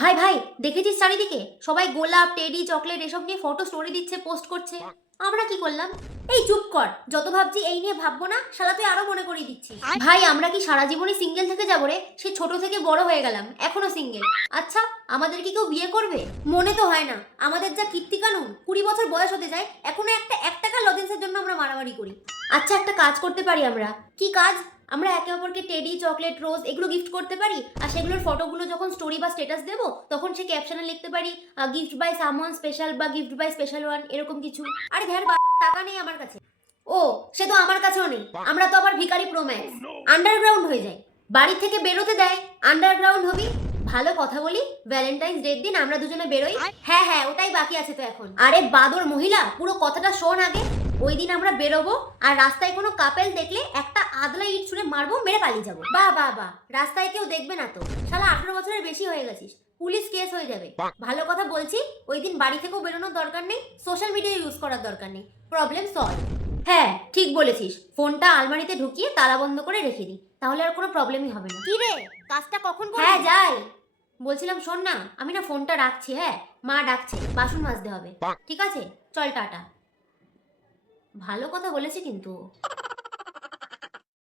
ভাই ভাই, দেখেছিস চারিদিকে সবাই গোলাপ, টেডি, চকলেট এসব নিয়ে ফটো স্টোরি দিচ্ছে, পোস্ট করছে। আমরা কি করলাম? এই চুপ কর, যত ভাবছি এই নিয়ে ভাববো না, শালা তুই আরো মনে করিয়ে দিচ্ছিস। ভাই আমরা কি সারা জীবনই সিঙ্গেল থেকে যাবো রে? সে ছোট থেকে বড় হয়ে গেলাম, এখনো সিঙ্গেল। আচ্ছা, আমাদের কি কেউ বিয়ে করবে? মনে তো হয় না। আমাদের যা কীর্তি কানুন, 20 বছর বয়স হতে যায়, এখনো একটা 1 টাকা লজেন্সের জন্য আমরা মারামারি করি। আচ্ছা, একটা কাজ করতে পারি আমরা। কি কাজ? আমরা একে অপরকে টেডি, চকলেট, রোজ এগুলো গিফট করতে পারি, আর সেগুলোর ফটোগুলো যখন স্টোরি বা স্ট্যাটাস দেবো তখন সে ক্যাপশনে লিখতে পারি গিফট বাই সামওয়ান স্পেশাল বা গিফট বাই স্পেশাল ওয়ান, এরকম কিছু। আরে ধ্যার টাকা নেই আমার কাছে। ও, সে তো আমার কাছেও নেই। আমরা তো আবার ভিখারি প্রো ম্যাক্স। আন্ডারগ্রাউন্ড হয়ে যায়, বাড়ি থেকে বেরোতে দেয়, আন্ডারগ্রাউন্ড হবি। ভালো কথা বলি, ভ্যালেন্টাইন্স ডের দিন আমরা দুজনে বেরোই। হ্যাঁ হ্যাঁ, ওটাই বাকি আছে তো এখন। আরে বাদর মহিলা, পুরো কথাটা শোন আগে। ওই দিন আমরা বেরোবো, আর রাস্তায় কোনো কাপেল দেখলে একটা আদলা ইট ছুঁড়ে মারবো, মেরে পালিয়ে যাবো। বাহ বাহ বাহ, রাস্তায় কেউ দেখবে না তো। শালা 18 বছরের বেশি হয়ে গেছিস, পুলিশ কেস হয়ে যাবে। ভালো কথা বলছি, ওই দিন বাড়ি থেকেও বেরোনোর দরকার নেই, সোশ্যাল মিডিয়া ইউজ করার দরকার নেই, প্রবলেম সলভ। হ্যাঁ ঠিক বলেছিস, ফোনটা আলমারিতে ঢুকিয়ে তালা বন্ধ করে রেখে দিই, তাহলে আর কোনো প্রবলেমই হবে না। কি রে, কাজটা কখন করবি? হ্যাঁ যাই। বলছিলাম শোন না, আমি না ফোনটা রাখছি। হ্যাঁ, মা ডাকছে, বাসন মাজতে হবে। ঠিক আছে, চল টাটা। ভালো কথা বলেছে কিন্তু।